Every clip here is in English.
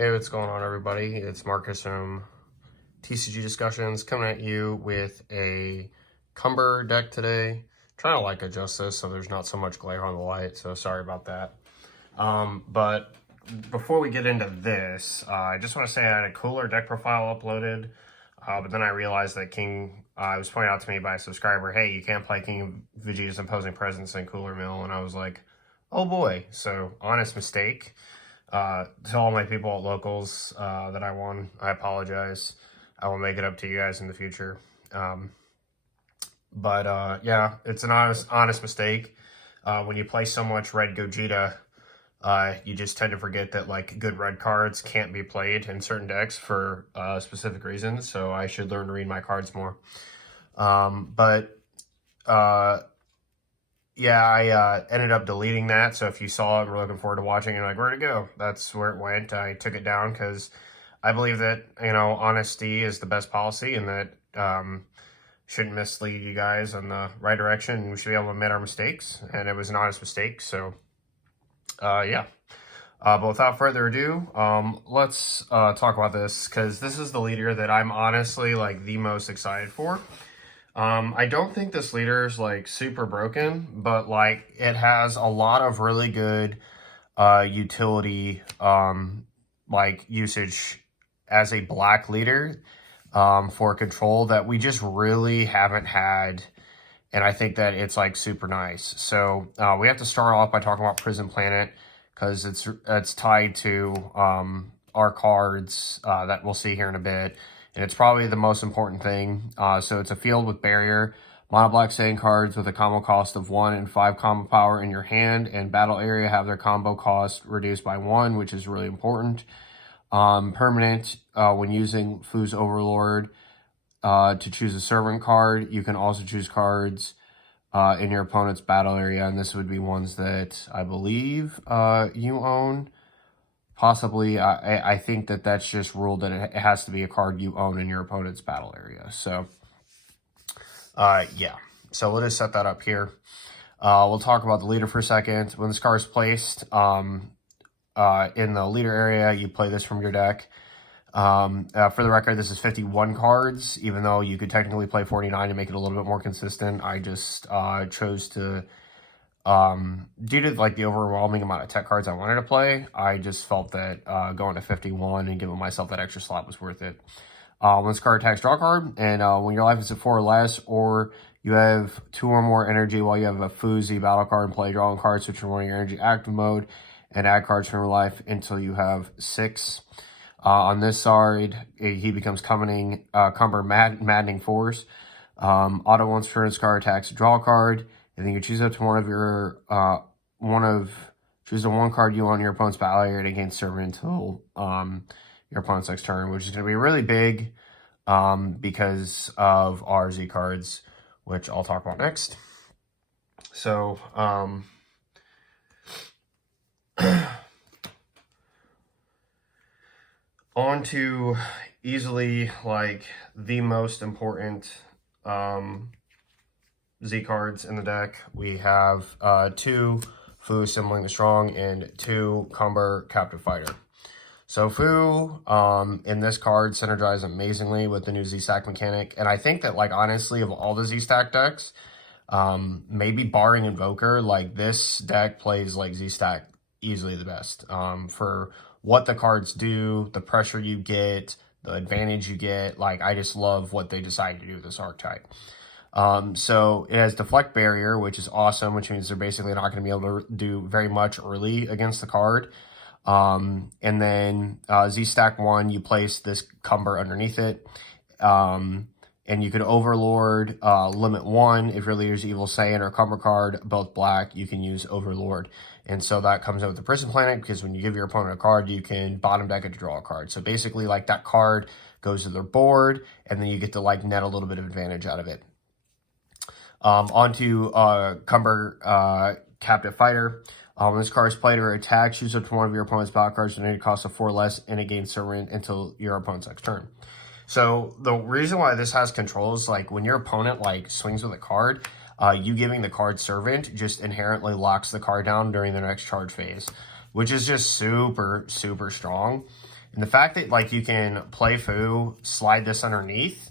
Hey, what's going on, everybody? It's Marcus from TCG Discussions coming at you with a Cumber deck today. Trying to adjust this so there's not so much glare on the light, so sorry about that. But before we get into this, I just want to say I had a cooler deck profile uploaded, but then I realized that King was pointed out to me by a subscriber, hey, you can't play King of Vegito's Imposing Presence in Cooler Mill, and I was like, oh boy, so honest mistake. To all my people at locals that I won, I apologize. I will make it up to you guys in the future. Yeah, it's an honest mistake. When you play so much red Gogeta, you just tend to forget that good red cards can't be played in certain decks for specific reasons. So I should learn to read my cards more. Yeah, I ended up deleting that. So if you saw it, we're looking forward to watching, and where'd it go? That's where it went. I took it down because I believe that, honesty is the best policy, and that shouldn't mislead you guys in the right direction. We should be able to admit our mistakes, and it was an honest mistake. So, yeah. But without further ado, let's talk about this, because this is the leader that I'm honestly the most excited for. I don't think this leader is super broken, but it has a lot of really good utility usage as a black leader for control that we just really haven't had, and I think that it's super nice. So we have to start off by talking about Prison Planet, because it's tied to our cards that we'll see here in a bit. And it's probably the most important thing. So it's a field with barrier, mono black setting cards with a combo cost of 1 and 5 combo power in your hand, and battle area have their combo cost reduced by 1, which is really important. Permanent, when using Fu's Overlord to choose a servant card, you can also choose cards in your opponent's battle area, and this would be ones that I believe you own. Possibly, I think that that's just ruled that it has to be a card you own in your opponent's battle area. So, yeah. So we'll just set that up here. We'll talk about the leader for a second. When this card is placed in the leader area, you play this from your deck. For the record, this is 51 cards, even though you could technically play 49 to make it a little bit more consistent. I just chose to... due to the overwhelming amount of tech cards I wanted to play, I just felt that going to 51 and giving myself that extra slot was worth it. When this card attacks, draw a card, and when your life is at 4 or less, or you have 2 or more energy while you have a Fuzi battle card and play drawing cards, switch from your energy active mode and add cards from your life until you have 6. On this side, he becomes Cumber Maddening Force. Auto once per turn, this card attacks, draw a card. And then you choose up to one of your, choose the one card you want in your opponent's battle area to gain servant until your opponent's next turn, which is going to be really big because of our Z cards, which I'll talk about next. So, on to easily the most important Z cards in the deck. We have 2 Fu Assembling the Strong and 2 Cumber Captive Fighter. So Fu in this card synergize amazingly with the new Z-Stack mechanic, and I think that honestly of all the Z-Stack decks, maybe barring Invoker, this deck plays Z-Stack easily the best for what the cards do, the pressure you get, the advantage you get. I just love what they decided to do with this archetype. So it has Deflect Barrier, which is awesome, which means they're basically not going to be able to do very much early against the card. And then Z-Stack 1, you place this Cumber underneath it. And you can Overlord, limit 1. If your leader's Evil Saiyan or Cumber card, both black, you can use Overlord. And so that comes out with the Prison Planet, because when you give your opponent a card, you can bottom deck it to draw a card. So basically, that card goes to their board, and then you get to net a little bit of advantage out of it. Onto Cumber Captive Fighter. When this card is played or attacked, choose up to one of your opponent's battle cards with a cost of 4 or less, and it gains servant until your opponent's next turn. So the reason why this has control is when your opponent swings with a card, you giving the card servant just inherently locks the card down during the next charge phase, which is just super, super strong. And the fact that like you can play Fu, slide this underneath,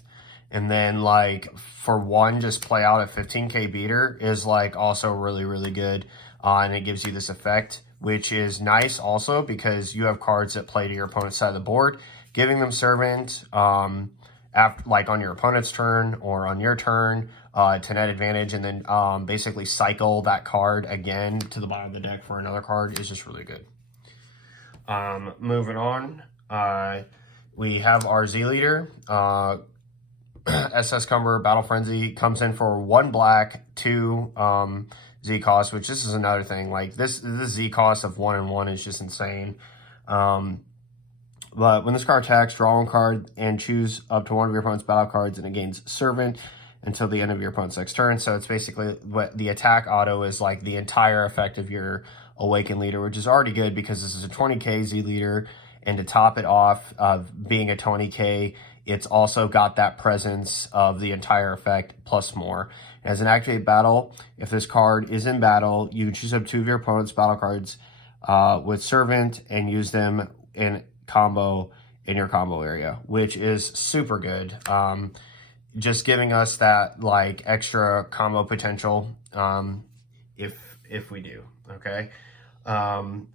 and then like for one, just play out a 15k beater is like also really, really good. And it gives you this effect, which is nice also because you have cards that play to your opponent's side of the board, giving them Servant after, like on your opponent's turn or on your turn to net advantage, and then basically cycle that card again to the bottom of the deck for another card is just really good. Moving on, we have our Z leader. SS Cumber Battle Frenzy comes in for 1 black, 2 Z cost, which this is another thing. Like this Z cost of 1 and 1 is just insane. But when this card attacks, draw 1 card and choose up to 1 of your opponent's battle cards, and it gains Servant until the end of your opponent's next turn. So it's basically what the attack auto is like the entire effect of your Awakened leader, which is already good because this is a 20k Z leader, and to top it off of being a 20k, it's also got that presence of the entire effect plus more. As an activate battle, if this card is in battle, you choose up 2 of your opponent's battle cards with Servant and use them in combo in your combo area, which is super good. Just giving us that like extra combo potential if we do, okay? And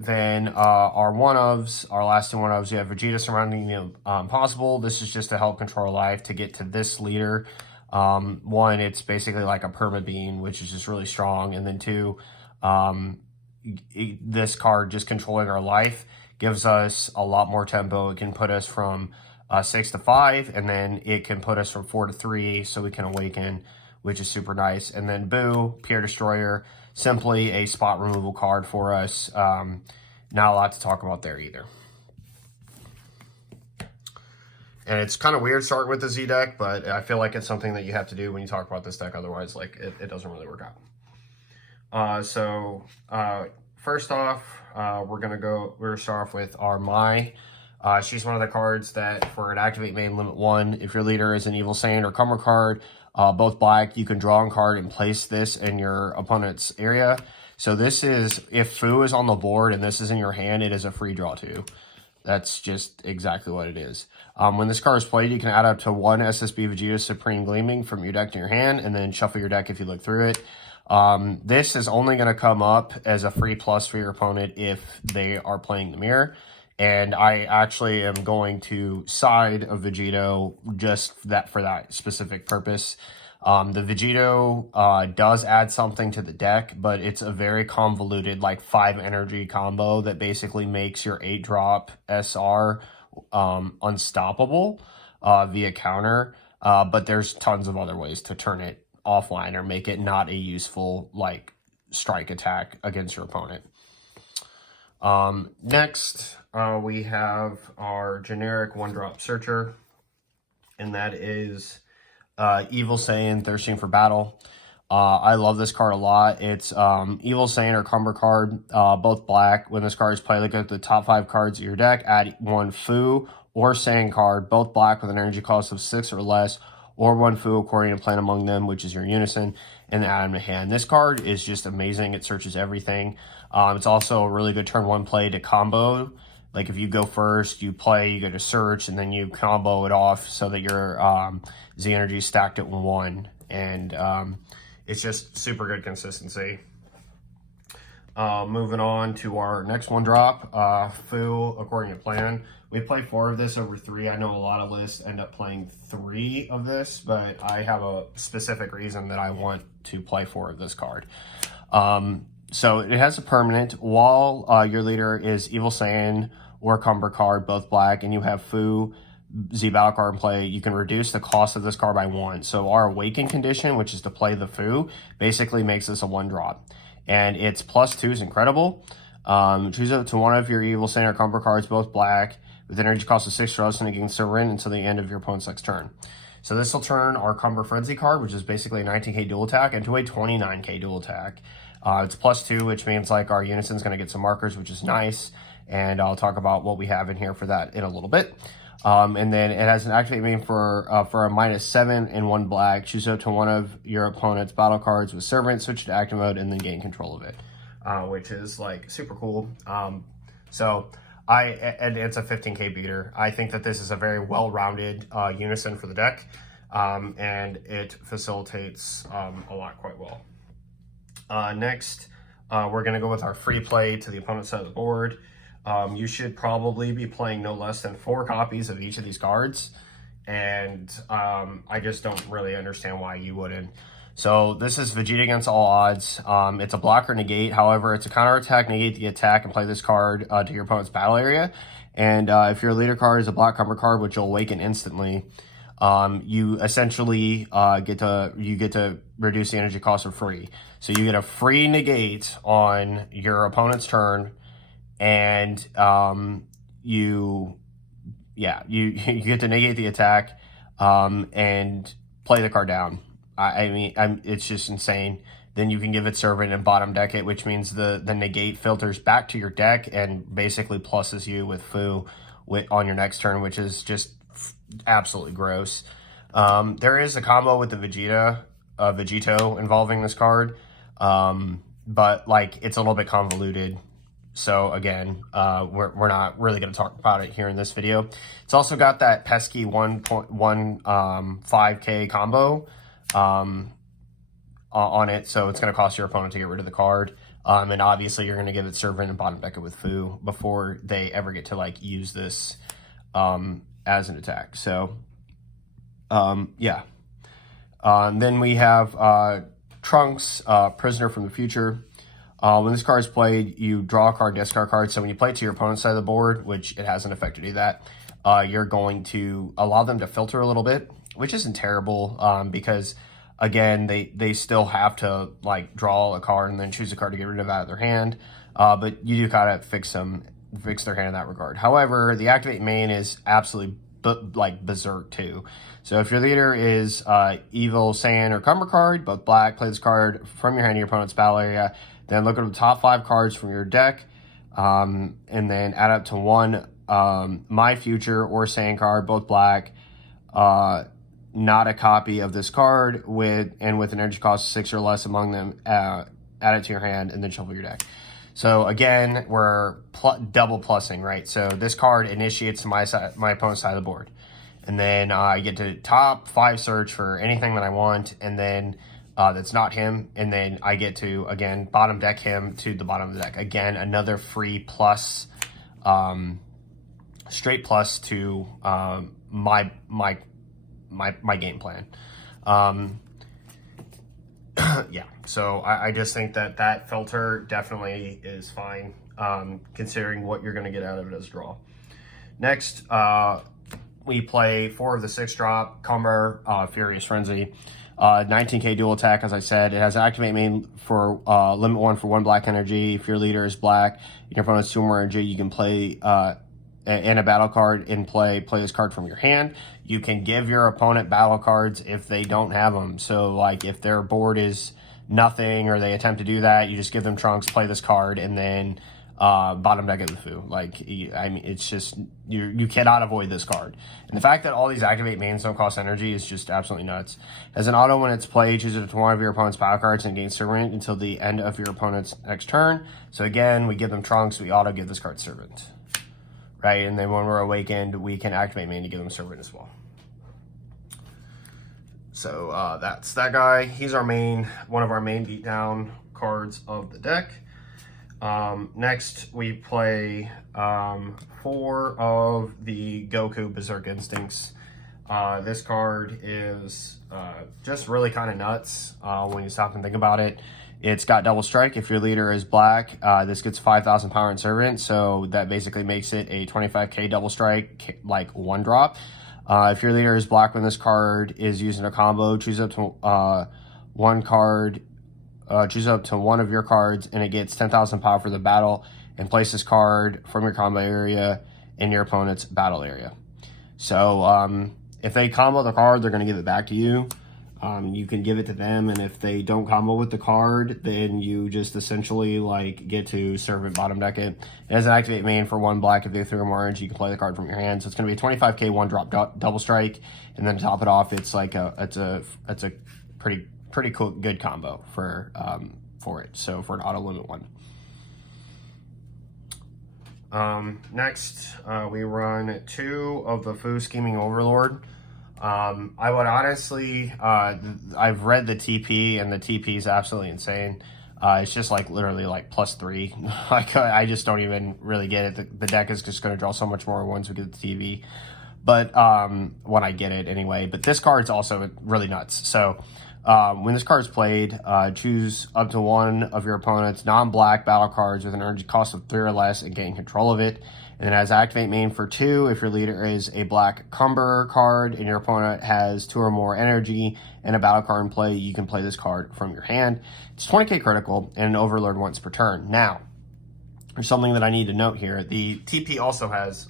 then our one-ofs, our last 2 one-ofs, you have Vegito surrounding the impossible. This is just to help control life to get to this leader. 1, it's basically like a perma beam, which is just really strong. And then 2, this card just controlling our life gives us a lot more tempo. It can put us from 6 to 5, and then it can put us from 4 to 3, so we can awaken, which is super nice. And then Boo, Peer Destroyer, simply a spot removal card for us. Not a lot to talk about there either. And it's kind of weird starting with the Z deck, but I feel like it's something that you have to do when you talk about this deck. Otherwise, like it doesn't really work out. First off, we're gonna start off with our Mai. She's one of the cards that for an activate main limit 1, if your leader is an Evil Sand or Cumber card, both black, you can draw a card and place this in your opponent's area. So this is, if Fu is on the board and this is in your hand, it is a free draw 2. That's just exactly what it is. When this card is played, you can add up to 1 SSB Vegito Supreme Gleaming from your deck to your hand, and then shuffle your deck if you look through it. This is only going to come up as a free plus for your opponent if they are playing the mirror. And I actually am going to side of Vegito just for that specific purpose. The Vegito does add something to the deck, but it's a very convoluted like 5 energy combo that basically makes your 8-drop SR unstoppable via counter. But there's tons of other ways to turn it offline or make it not a useful like strike attack against your opponent. Next, we have our generic 1-drop searcher, and that is Evil Saiyan Thirsting for Battle. I love this card a lot. It's Evil Saiyan or Cumber card, both black. When this card is played, look at the top 5 cards of your deck, add 1 Fu or Saiyan card, both black with an energy cost of 6 or less, or 1 Fu according to plan among them, which is your unison, and add them to hand. This card is just amazing. It searches everything. It's also a really good turn 1 play to combo. Like if you go first, you play, you go to search, and then you combo it off so that your Z energy is stacked at 1. And it's just super good consistency. Moving on to our next 1-drop, Fu according to plan. We play 4 of this over 3. I know a lot of lists end up playing 3 of this, but I have a specific reason that I want to play 4 of this card. So it has a permanent. While your leader is Evil Saiyan or Cumber card, both black, and you have Fu Z battle card in play, you can reduce the cost of this card by 1. So our Awaken condition, which is to play the Fu, basically makes this a 1-drop. And its +2 is incredible. Choose up to 1 of your Evil Saiyan or Cumber cards, both black, with an energy cost of 6 or less, and against Servant until the end of your opponent's next turn. So this will turn our Cumber Frenzy card, which is basically a 19k dual attack, into a 29k dual attack. It's +2, which means like our Unison's going to get some markers, which is nice. And I'll talk about what we have in here for that in a little bit. And then it has an activate main for a -7 and 1 black. Choose up to 1 of your opponent's battle cards with Servant, switch to active mode, and then gain control of it, which is like super cool. So And it's a 15k beater. I think that this is a very well-rounded unison for the deck, and it facilitates a lot quite well. Next, we're going to go with our free play to the opponent's side of the board. You should probably be playing no less than 4 copies of each of these cards, and I just don't really understand why you wouldn't. So this is Vegito against all odds. It's a blocker negate. However, it's a counterattack, negate the attack, and play this card to your opponent's battle area. And if your leader card is a block Cumber card, which will awaken instantly, you essentially get to reduce the energy cost for free. So you get a free negate on your opponent's turn, and you get to negate the attack and play the card down. I mean, it's just insane. Then you can give it Servant and bottom deck it, which means the negate filters back to your deck and basically pluses you with Fu on your next turn, which is just absolutely gross. There is a combo with the Vegito involving this card, but like it's a little bit convoluted. So again, we're not really going to talk about it here in this video. It's also got that pesky 1.15k combo on it, so it's going to cost your opponent to get rid of the card. And obviously you're going to give it Servant and bottom deck it with Fu before they ever get to like use this as an attack. So yeah. Then we have Trunks, Prisoner from the Future. When this card is played, you draw a card, discard a card. So when you play it to your opponent's side of the board, which it has an effect to do that, you're going to allow them to filter a little bit, which isn't terrible because, again, they still have to like draw a card and then choose a card to get rid of out of their hand. But you do kind of fix their hand in that regard. However, the activate main is absolutely like berserk too. So if your leader is Evil, Saiyan, or Cumber card, both black, play this card from your hand to your opponent's battle area. Then look at the top 5 cards from your deck, and then add up to 1 My Future or Saiyan card, both black, not a copy of this card with an energy cost of 6 or less among them. Add it to your hand and then shuffle your deck. So again, we're double plussing, right? So this card initiates to my opponent's side of the board, and then I get to top 5 search for anything that I want, and then that's not him, and then I get to again bottom deck him to the bottom of the deck. Again, another free plus, straight plus to my game plan. Yeah, so I just think that filter definitely is fine, considering what you're going to get out of it as a draw. Next, we play 4 of the 6 drop, Cumber, Furious Frenzy. 19k dual attack, as I said. It has activate main for limit 1 for 1 black energy. If your leader is black, your opponent's 2 more energy, you can play in a battle card in play this card from your hand. You can give your opponent battle cards if they don't have them. So like if their board is nothing or they attempt to do that, you just give them Trunks, play this card, and then bottom deck it with Fu. Like, I mean, it's just, you cannot avoid this card. And the fact that all these activate mains don't cost energy is just absolutely nuts. As an auto, when it's played, choose it to 1 of your opponent's battle cards and gain Servant until the end of your opponent's next turn. So again, we give them Trunks, we auto give this card Servant. Right, and then when we're awakened, we can activate main to give them Servant as well. So that's that guy. He's our main, one of our main beatdown cards of the deck. Next, we play 4 of the Goku Berserk Instincts. This card is just really kind of nuts when you stop and think about it. It's got double strike. If your leader is black, this gets 5,000 power and Servant, so that basically makes it a 25k double strike, like 1 drop. If your leader is black when this card is used in a combo, choose up to choose up to 1 of your cards, and it gets 10,000 power for the battle, and place this card from your combo area in your opponent's battle area. So if they combo the card, they're going to give it back to you. You can give it to them, and if they don't combo with the card, then you just essentially like get to Servant bottom deck it. It has an activate main for 1 black. If they throw more energy, you can play the card from your hand. So it's going to be a 25k 1 drop double strike, and then to top it off, it's like it's a pretty cool good combo for it. So for an auto limit 1. Next, we run 2 of the Fu Scheming Overlord. I would honestly, I've read the TP, and the TP is absolutely insane. It's just like literally like +3. Like I just don't even really get it. The deck is just going to draw so much more once we get the TV. But when I get it anyway. But this card's also really nuts. So when this card's played, choose up to 1 of your opponent's non-black battle cards with an energy cost of 3 or less and gain control of it. And it has activate main for 2 if your leader is a black Cumber card and your opponent has 2 or more energy and a battle card in play. You can play this card from your hand. It's 20k critical and an Overlord once per turn. Now, there's something that I need to note here. The TP also has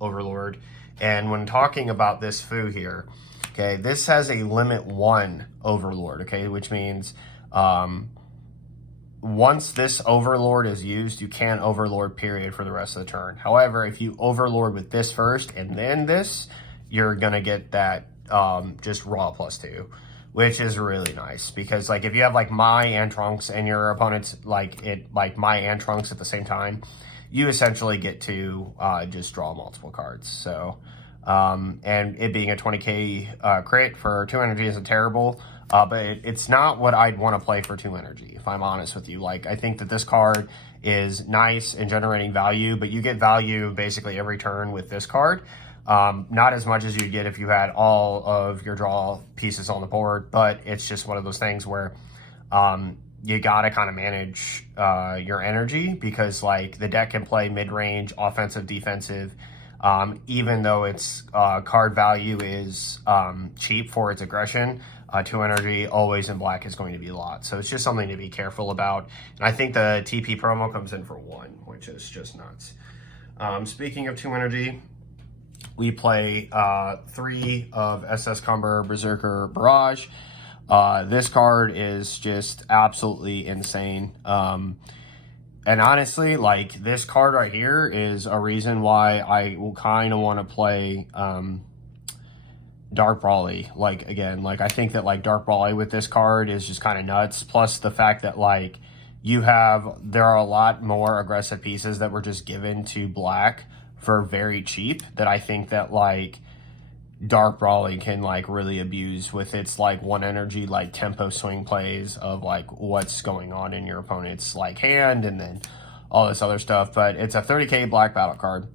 Overlord. And when talking about this Fu here, okay, this has a limit 1 Overlord, okay, which means once this Overlord is used, you can't Overlord period for the rest of the turn. However, if you Overlord with this first and then this, you're going to get that just raw +2, which is really nice. Because like if you have like Mai and Trunks and your opponent's like Mai and Trunks at the same time, you essentially get to just draw multiple cards. So, and it being a 20k crit for 2 energy isn't terrible. But it's not what I'd want to play for 2 energy, if I'm honest with you. Like, I think that this card is nice in generating value, but you get value basically every turn with this card. Not as much as you get if you had all of your draw pieces on the board, but it's just one of those things where you got to kind of manage your energy, because, like, the deck can play mid-range, offensive, defensive, even though its card value is cheap for its aggression. 2 energy, always in black, is going to be a lot. So it's just something to be careful about. And I think the TP promo comes in for 1, which is just nuts. Speaking of 2 energy, we play 3 of SS Cumber Berserker Barrage. This card is just absolutely insane. And honestly, like, this card right here is a reason why I will kind of want to play Dark Brawly. Like, again, like, I think that, like, Dark Brawly with this card is just kind of nuts. Plus the fact that, like, there are a lot more aggressive pieces that were just given to black for very cheap that I think that, like, Dark Brawly can, like, really abuse with its, like, 1 energy, like, tempo swing plays of, like, what's going on in your opponent's, like, hand, and then all this other stuff. But it's a 30k black battle card.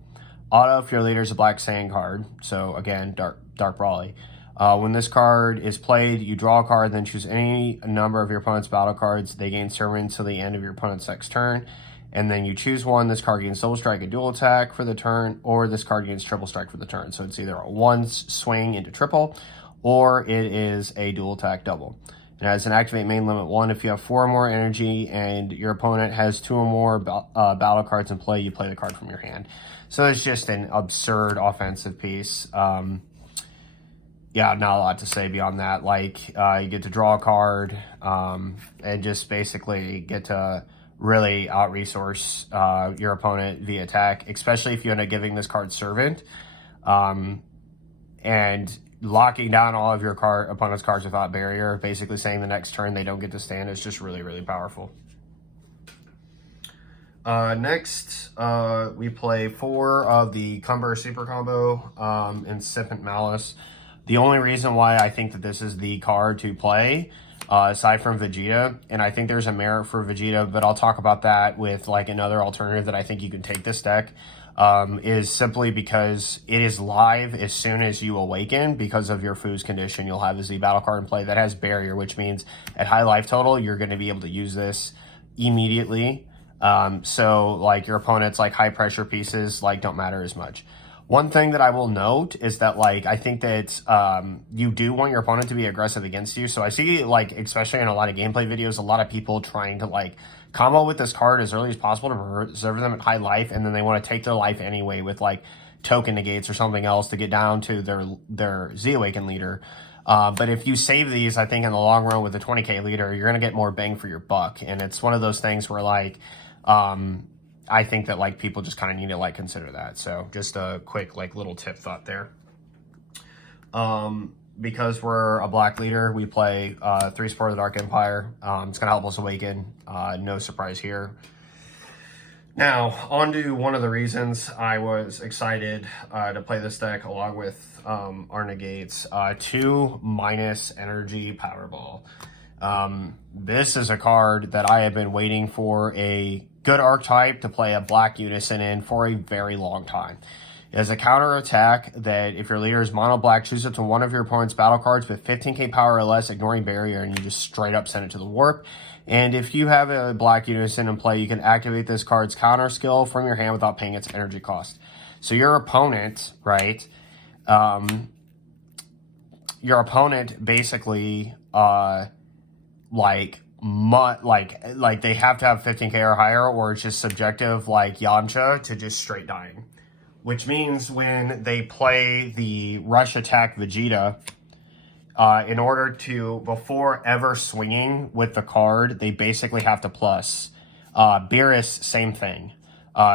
Auto if your leader is a black sand card. So, again, Dark Brawly. When this card is played, you draw a card, then choose any number of your opponent's battle cards. They gain servant till the end of your opponent's next turn. And then you choose one. This card gains double strike and dual attack for the turn, or this card gains triple strike for the turn. So it's either a 1 swing into triple, or it is a dual attack double. It has an activate main limit 1. If you have 4 or more energy and your opponent has 2 or more battle cards in play, you play the card from your hand. So it's just an absurd offensive piece. Yeah, not a lot to say beyond that. Like, you get to draw a card and just basically get to really out-resource your opponent via attack, especially if you end up giving this card Servant. And locking down all of your opponent's cards without barrier, basically saying the next turn they don't get to stand, is just really, really powerful. Next, we play 4 of the Cumber Super Combo in Sip Malice. The only reason why I think that this is the card to play, aside from Vegito, and I think there's a merit for Vegito, but I'll talk about that with, like, another alternative that I think you can take this deck, is simply because it is live as soon as you awaken. Because of your Fu's condition, you'll have a Z battle card in play that has barrier, which means at high life total, you're going to be able to use this immediately. So, like, your opponent's, like, high pressure pieces, like, don't matter as much. One thing that I will note is that, like, I think that you do want your opponent to be aggressive against you. So I see, like, especially in a lot of gameplay videos, a lot of people trying to, like, combo with this card as early as possible to preserve them at high life, and then they want to take their life anyway with, like, token negates or something else to get down to their Z-Awaken leader. But if you save these, I think in the long run with a 20k leader, you're going to get more bang for your buck. And it's one of those things where, like, I think that, like, people just kind of need to, like, consider that. So just a quick, like, little tip thought there. Because we're a black leader, we play 3 Support of the Dark Empire. It's going to help us awaken. No surprise here. Now, on to one of the reasons I was excited to play this deck along with our negates. 2 minus energy Powerball. This is a card that I have been waiting for a good archetype to play a black unison in for a very long time. It has a counter attack that if your leader is mono black, choose it to one of your opponent's battle cards with 15k power or less, ignoring barrier, and you just straight up send it to the warp. And if you have a black unison in play, you can activate this card's counter skill from your hand without paying its energy cost. So your opponent, right? Your opponent basically, like they have to have 15k or higher, or it's just subjective, like Yamcha, to just straight dying. Which means when they play the rush attack Vegeta, in order to, before ever swinging with the card, they basically have to plus. Beerus, same thing.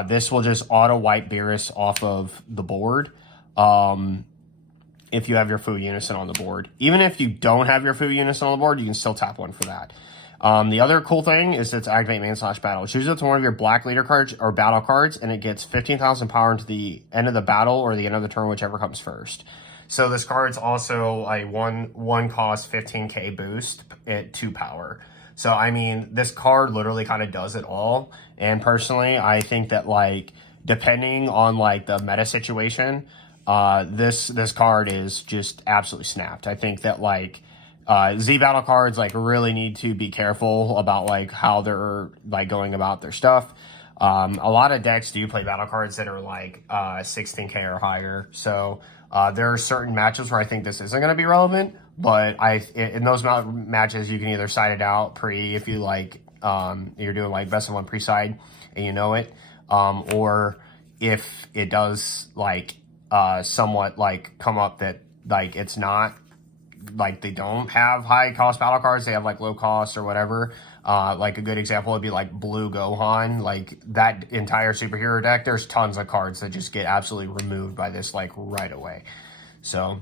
This will just auto-wipe Beerus off of the board if you have your Fu Unison on the board. Even if you don't have your Fu Unison on the board, you can still tap one for that. The other cool thing is it's activate main/battle. Choose it to one of your black leader cards or battle cards, and it gets 15,000 power into the end of the battle or the end of the turn, whichever comes first. So this card's also a one cost 15k boost at 2 power. So I mean, this card literally kind of does it all. And personally, I think that, like, depending on like the meta situation, this card is just absolutely snapped. I think that, like, Z battle cards like really need to be careful about like how they're like going about their stuff. A lot of decks do play battle cards that are like 16k or higher. So there are certain matches where I think this isn't going to be relevant, but in those matches you can either side it out pre if you like you're doing like best of one pre-side and you know it, or if it does like somewhat like come up that like it's not like they don't have high cost battle cards, they have like low cost or whatever. Like a good example would be like Blue Gohan. Like that entire superhero deck, there's tons of cards that just get absolutely removed by this like right away. So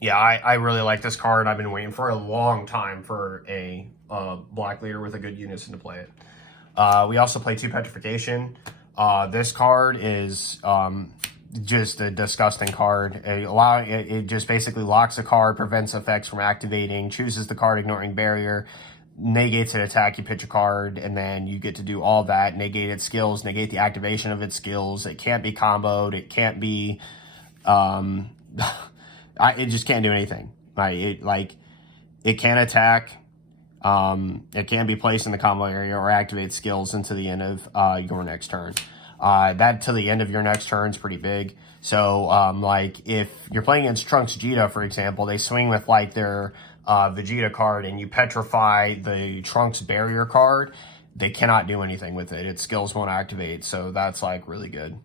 yeah, I really like this card. I've been waiting for a long time for a black leader with a good unison to play it. We also play 2 petrification. This card is just a disgusting card. It just basically locks a card, prevents effects from activating, chooses the card ignoring barrier, negates an attack, you pitch a card, and then you get to do all that, negate its skills, negate the activation of its skills. It can't be comboed, it can't be it just can't do anything. It can't attack, it can be placed in the combo area or activate skills into the end of your next turn. That to the end of your next turn is pretty big. So, like, if you're playing against Trunks Vegeta, for example, they swing with, like, their Vegeta card, and you petrify the Trunks barrier card, they cannot do anything with it. Its skills won't activate, so that's, like, really good.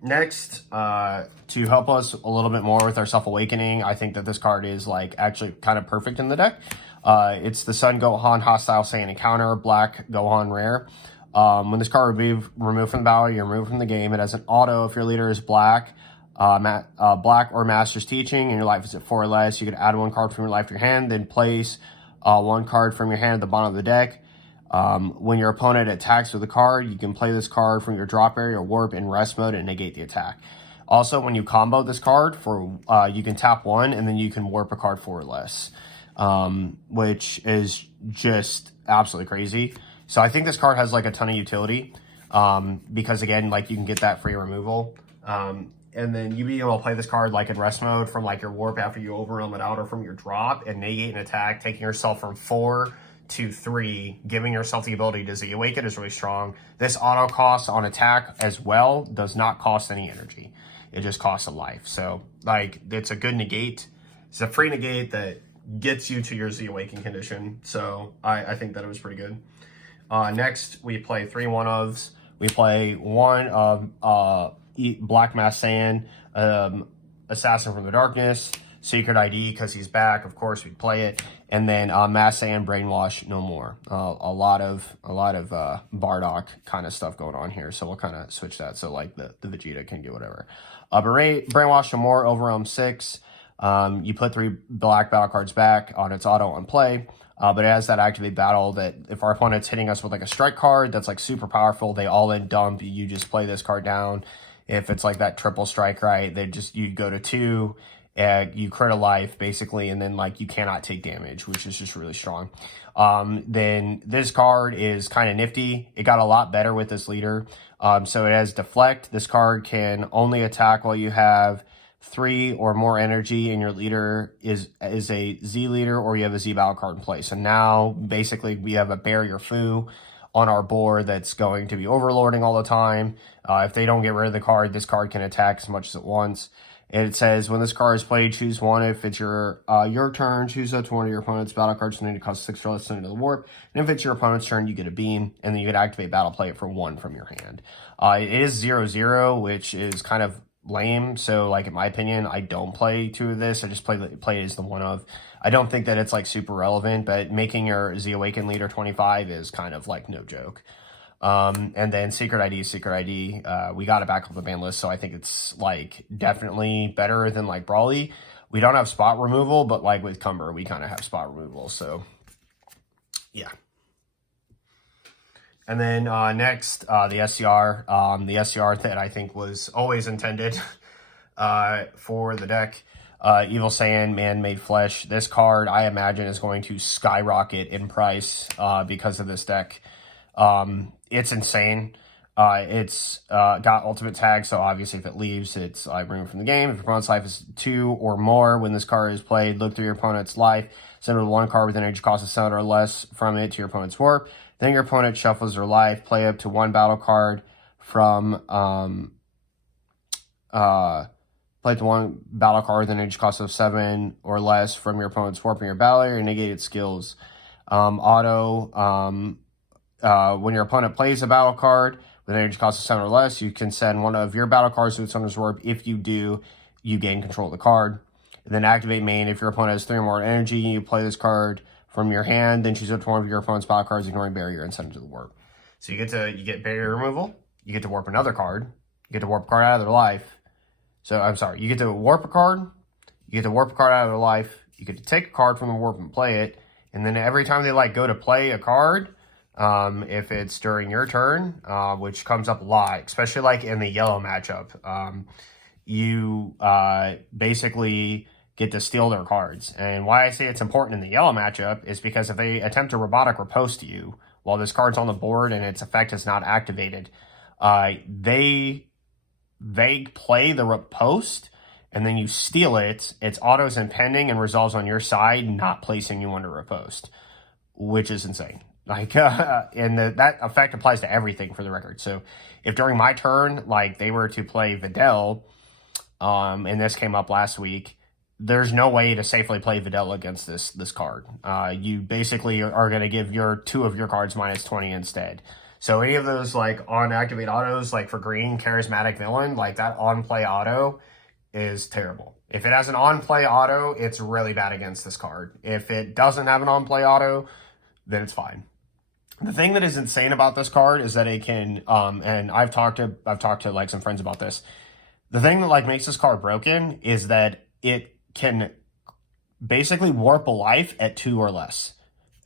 Next, to help us a little bit more with our Self-Awakening, I think that this card is, like, actually kind of perfect in the deck. It's the Sun Gohan Hostile Saiyan Encounter, Black Gohan Rare. When this card removed from the battle, you're removed from the game. It has an auto if your leader is black, black or Master's Teaching, and your life is at 4 or less. You can add 1 card from your life to your hand, then place 1 card from your hand at the bottom of the deck. When your opponent attacks with a card, you can play this card from your drop area or warp in rest mode and negate the attack. Also, when you combo this card, you can tap 1 and then you can warp a card 4 or less. Which is just absolutely crazy. So I think this card has like a ton of utility, because again, like you can get that free removal. And then you be able to play this card like in rest mode from like your warp after you overwhelm it out, or from your drop, and negate an attack, taking yourself from 4 to 3, giving yourself the ability to Z-Awaken is really strong. This auto cost on attack as well does not cost any energy. It just costs a life. So like it's a good negate. It's a free negate that gets you to your Z-Awaken condition. So I think that it was pretty good. Next, we play 3 1-ofs. We play 1 of Black Mass Saiyan, Assassin from the Darkness, Secret ID because he's back. Of course, we play it. And then Mass Saiyan, Brainwash No More. A lot of Bardock kind of stuff going on here. So we'll kind of switch that. So like the Vegeta can get whatever. Brainwash No More, Overwhelm 6. You put 3 black battle cards back on its auto on play, but it has that activate battle that if our opponent's hitting us with like a strike card that's like super powerful, they all in dump, you just play this card down. If it's like that triple strike, right, you go to 2, you crit a life basically, and then like you cannot take damage, which is just really strong. Then this card is kind of nifty. It got a lot better with this leader. So it has deflect. This card can only attack while you have 3 or more energy, and your leader is a Z leader, or you have a Z battle card in play. So now basically we have a barrier foo on our board that's going to be overlording all the time. If they don't get rid of the card, this card can attack as much as it wants. And it says, when this card is played, choose one. If it's your turn, choose up to one of your opponent's battle cards, and then it costs 6 or less, send it to the warp. And if it's your opponent's turn, you get a beam, and then you can activate battle, play it for 1 from your hand. It is 0/0, which is kind of lame. So, like, in my opinion, I don't play 2 of this. I just play it as the 1 of. I don't think that it's, like, super relevant, but making your Z Awaken leader 25 is kind of, like, no joke. And then Secret ID, we got it back on the ban list, so I think it's, like, definitely better than, like, Brawly. We don't have spot removal, but, like, with Cumber, we kind of have spot removal, so, yeah. And then next, the SCR. The SCR that I think was always intended for the deck. Evil Saiyan, Man-Made Flesh. This card, I imagine, is going to skyrocket in price because of this deck. It's insane. It's got ultimate tag, so obviously if it leaves, it's removed from the game. If your opponent's life is 2 or more when this card is played, look through your opponent's life, send 1 card with energy cost of 7 or less from it to your opponent's warp. Then your opponent shuffles their life, play up to 1 battle card from play to 1 battle card with an energy cost of 7 or less from your opponent's warp in your battle area, and negate its skills. When your opponent plays a battle card with an energy cost of 7 or less, you can send 1 of your battle cards to its owner's warp. If you do, you gain control of the card. And then activate main. If your opponent has 3 or more energy, you play this card from your hand, then choose up to 1 of your opponent's battle cards, ignoring barrier, and send it to the warp. So you get barrier removal, you get to warp another card, you get to warp a card out of their life. So, I'm sorry, you get to warp a card, you get to warp a card out of their life, you get to take a card from the warp and play it, and then every time they, like, go to play a card, if it's during your turn, which comes up a lot, especially, like, in the yellow matchup, you basically get to steal their cards. And why I say it's important in the yellow matchup is because if they attempt to robotic riposte you while this card's on the board and its effect is not activated, they play the riposte, and then you steal it. Its auto's impending and resolves on your side, not placing you under riposte, which is insane. Like, and that effect applies to everything, for the record. So if during my turn, like, they were to play Videl, and this came up last week, there's no way to safely play Videl against this card. You basically are going to give 2 of your cards -20 instead. So any of those, like, on-activate autos, like for green, charismatic villain, like that on-play auto is terrible. If it has an on-play auto, it's really bad against this card. If it doesn't have an on-play auto, then it's fine. The thing that is insane about this card is that it can, and I've talked to like some friends about this. The thing that, like, makes this card broken is that it can basically warp a life at 2 or less.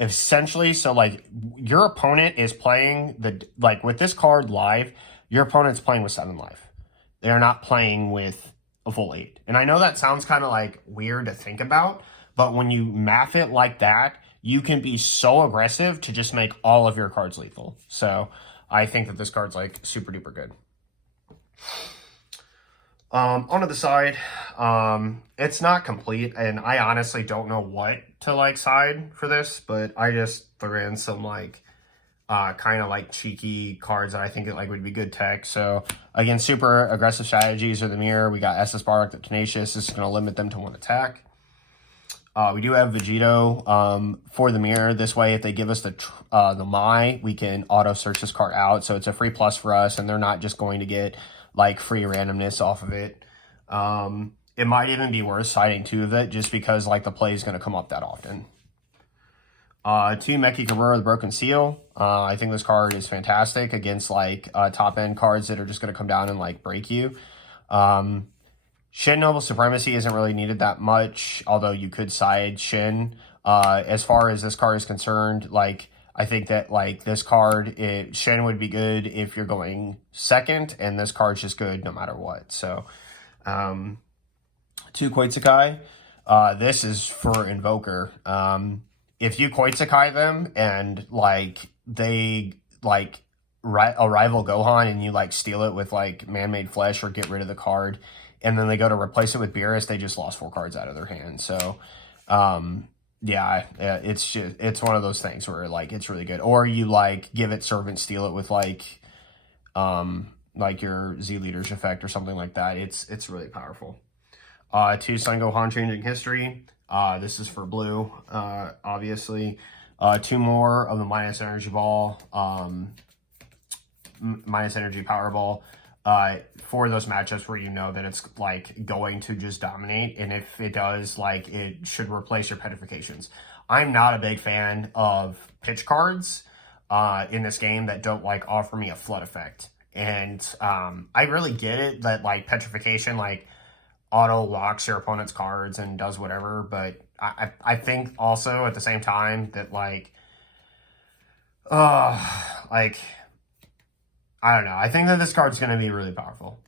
Essentially, so, like, your opponent is playing with this card live, your opponent's playing with 7 life. They're not playing with a full 8. And I know that sounds kind of, like, weird to think about, but when you math it like that, you can be so aggressive to just make all of your cards lethal. So I think that this card's, like, super duper good. Onto the side, it's not complete, and I honestly don't know what to, like, side for this, but I just threw in some, like, kind of, like, cheeky cards that I think like would be good tech. So again, super aggressive strategies are the mirror. We got SS Bardock the Tenacious. This is going to limit them to 1 attack. We do have Vegito for the mirror. This way, if they give us the Mai, we can auto search this card out. So it's a free plus for us, and they're not just going to get, like, free randomness off of it. It might even be worth siding 2 of it just because, like, the play is going to come up that often. 2 Meki Cumber, the Broken Seal. I think this card is fantastic against, like, top-end cards that are just going to come down and, like, break you. Shin Noble Supremacy isn't really needed that much, although you could side Shin. As far as this card is concerned, like, I think that, like, this card, Shin would be good if you're going second, and this card's just good no matter what. So, 2 Koitsukai. This is for Invoker. If you Koitsukai them and, like, they, like, a rival Gohan and you, like, steal it with, like, man-made flesh or get rid of the card, and then they go to replace it with Beerus, they just lost 4 cards out of their hand. So, yeah, it's one of those things where, like, it's really good. Or you, like, give it Servant, steal it with, like your Z Leaders effect or something like that. It's really powerful. 2 Son Gohan changing history. This is for blue, obviously. 2 more of the minus energy ball, minus energy power ball. For those matchups where you know that it's, like, going to just dominate, and if it does, like, it should replace your petrifications. I'm not a big fan of pitch cards in this game that don't, like, offer me a flood effect. And I really get it that, like, petrification, like, auto locks your opponent's cards and does whatever, but I think also at the same time that, like, I don't know. I think that this card's going to be really powerful.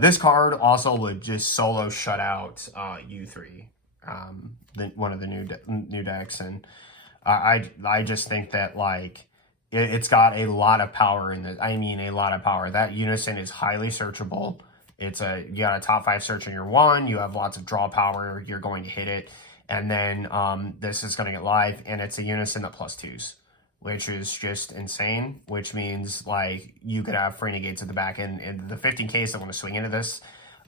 This card also would just solo shut out U3, one of the new decks, and I just think that, like, it's got a lot of power in it. I mean, a lot of power. That Unison is highly searchable. You got a top 5 search on your 1. You have lots of draw power. You're going to hit it, and then this is going to get live, and it's a Unison at +2s. Which is just insane, which means, like, you could have free negates at the back end. And the 15Ks that want to swing into this,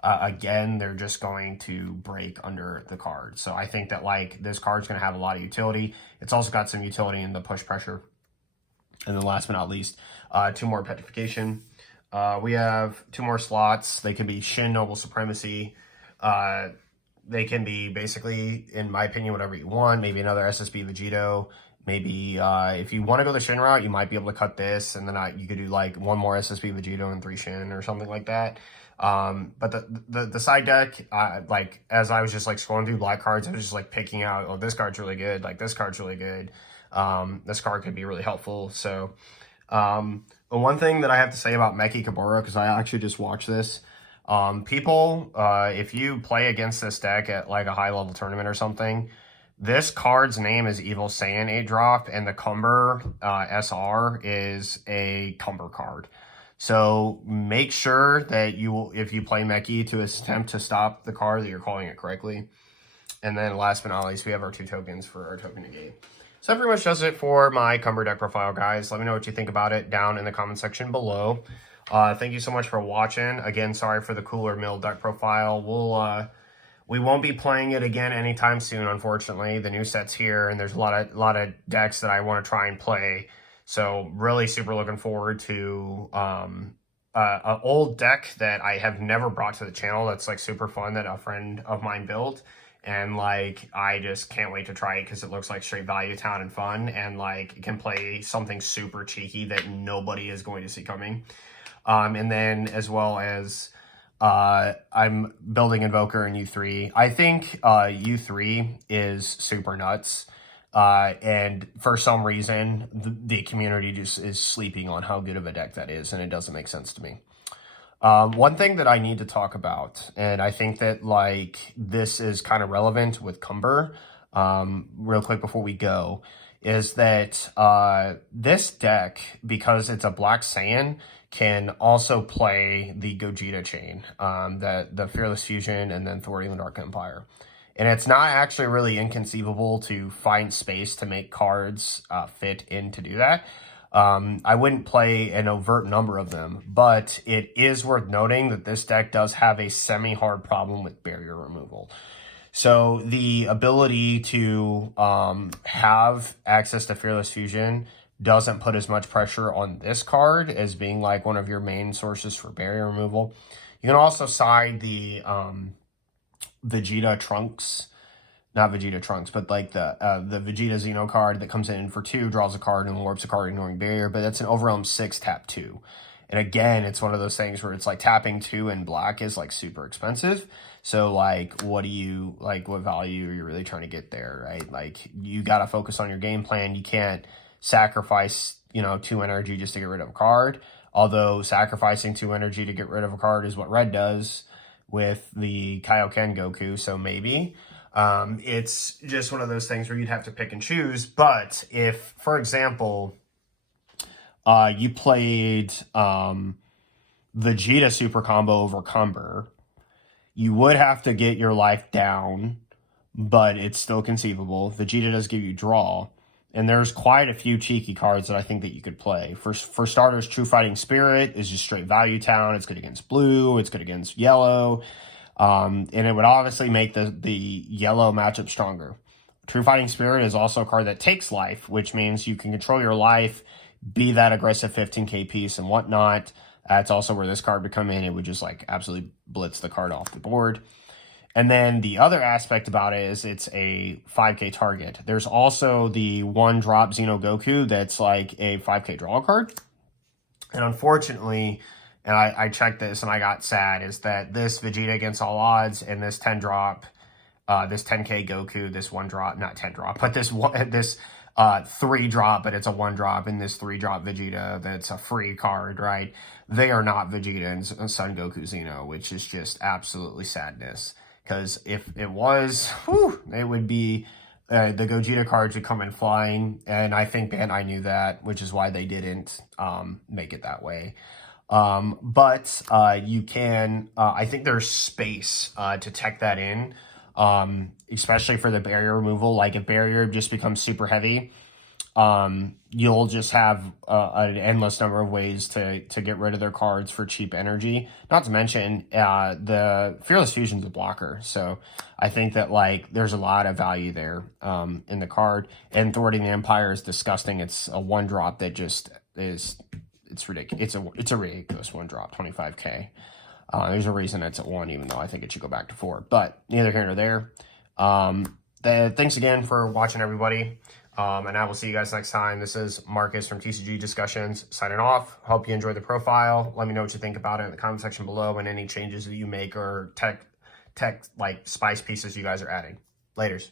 again, they're just going to break under the card. So I think that, like, this card's going to have a lot of utility. It's also got some utility in the push pressure. And then last but not least, 2 more petrification. We have 2 more slots. They can be Shin Noble Supremacy. They can be basically, in my opinion, whatever you want. Maybe another SSB Vegito. Maybe if you want to go the Shin route, you might be able to cut this, and then you could do, like, 1 more SSB Vegito and 3 Shin or something like that. But the side deck, like, as I was just, like, scrolling through black cards, I was just, like, picking out, oh, this card's really good, like, this card's really good. This card could be really helpful. So one thing that I have to say about Meki Kabura, because I actually just watched this, people, if you play against this deck at, like, a high-level tournament or something, this card's name is Evil Saiyan 8-drop, and the Cumber SR is a Cumber card. So make sure that if you play Meki, to attempt to stop the card, that you're calling it correctly. And then last but not least, we have our 2 tokens for our token negate. So that pretty much does it for my Cumber deck profile, guys. Let me know what you think about it down in the comment section below. Thank you so much for watching. Again, sorry for the Cooler Mill deck profile. We won't be playing it again anytime soon, unfortunately. The new set's here, and there's a lot of decks that I want to try and play. So really super looking forward to an old deck that I have never brought to the channel that's, like, super fun, that a friend of mine built. And, like, I just can't wait to try it because it looks like straight value, talent, and fun. And, like, it can play something super cheeky that nobody is going to see coming. And then as well as... I'm building Invoker in U3. I think U3 is super nuts. And for some reason, the community just is sleeping on how good of a deck that is, and it doesn't make sense to me. One thing that I need to talk about, and I think that, like, this is kind of relevant with Cumber, real quick before we go, is that this deck, because it's a Black Saiyan, can also play the Gogeta chain, the Fearless Fusion, and then Thwarting the Dark Empire. And it's not actually really inconceivable to find space to make cards fit in to do that. I wouldn't play an overt number of them, but it is worth noting that this deck does have a semi-hard problem with barrier removal. So the ability to have access to Fearless Fusion doesn't put as much pressure on this card as being, like, one of your main sources for barrier removal. You can also side the Vegeta Trunks, not Vegeta Trunks, but, like, the Vegeta Xeno card that comes in for 2, draws a card, and warps a card ignoring barrier, but that's an Overwhelm 6, tap 2. And again, it's one of those things where it's like tapping 2 in black is like super expensive. So like, what value are you really trying to get there, right? Like, you got to focus on your game plan. You can't sacrifice, 2 energy just to get rid of a card. Although sacrificing 2 energy to get rid of a card is what red does with the Kaioken Goku, so maybe. It's just one of those things where you'd have to pick and choose. But if, for example, you played Vegeta super combo over Cumber, you would have to get your life down, but it's still conceivable. Vegeta does give you draw. And there's quite a few cheeky cards that I think that you could play. For starters, True Fighting Spirit is just straight value town. It's good against blue. It's good against yellow. And it would obviously make the yellow matchup stronger. True Fighting Spirit is also a card that takes life, which means you can control your life, be that aggressive 15k piece and whatnot. That's also where this card would come in. It would just like absolutely blitz the card off the board. And then the other aspect about it is it's a 5k target. There's also the 1-drop Xeno Goku that's like a 5k draw card. And unfortunately, and I checked this and I got sad, is that this Vegeta Against All Odds and this 10-drop, this 10k Goku, this 1-drop, not 10-drop, but this 3-drop, but it's a 1-drop, and this 3-drop Vegeta that's a free card, right? They are not Vegeta and Son Goku Xeno, which is just absolutely sadness. Because if it was, it would be, the Gogeta cards would come in flying, and I think Bandai knew that, which is why they didn't make it that way. But you can, I think there's space to tech that in, especially for the barrier removal. Like, if barrier just becomes super heavy, you'll just have an endless number of ways to get rid of their cards for cheap energy. Not to mention, the Fearless Fusion's a blocker, so I think that like there's a lot of value there in the card. And Thwarting the Empire is disgusting. It's a 1-drop that just is, it's ridiculous. It's a ridiculous 1-drop, 25k. There's a reason it's at 1, even though I think it should go back to 4. But neither here nor there. Thanks again for watching, everybody. And I will see you guys next time. This is Marcus from TCG Discussions signing off. Hope you enjoyed the profile. Let me know what you think about it in the comment section below, and any changes that you make or tech like spice pieces you guys are adding. Laters.